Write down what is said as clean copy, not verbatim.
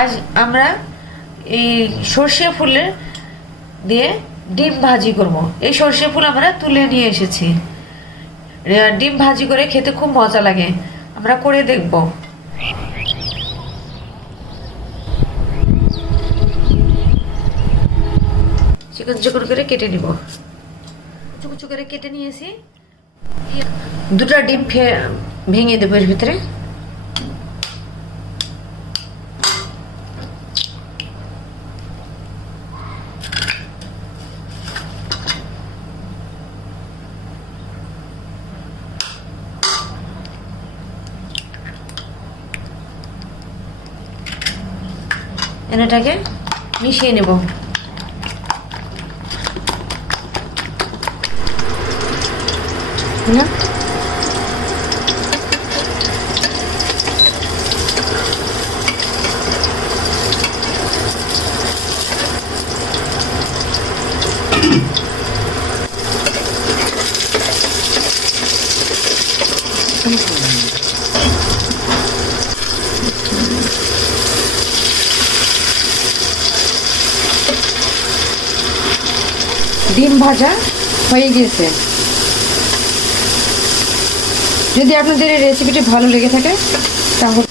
আজ আমরা এই সর্ষে ফুলের দিয়ে ডিম ভাজি করব। এই সর্ষে ফুল আমরা তুলে নিয়ে এসেছি। ডিম ভাজি করে খেতে খুব মজা লাগে, আমরা করে দেখব। চিকন চিকন করে কেটে নিব। কুচু কুচু করে কেটে নিয়েছি। দুটা ডিম ভেঙে দেবো এর ভিতরে। এটাকে মিশিয়ে নেব। না ডিম ভাজা হয়ে গেছে। যদি আপনাদের এই রেসিপিটি ভালো লেগে থাকে তাহলে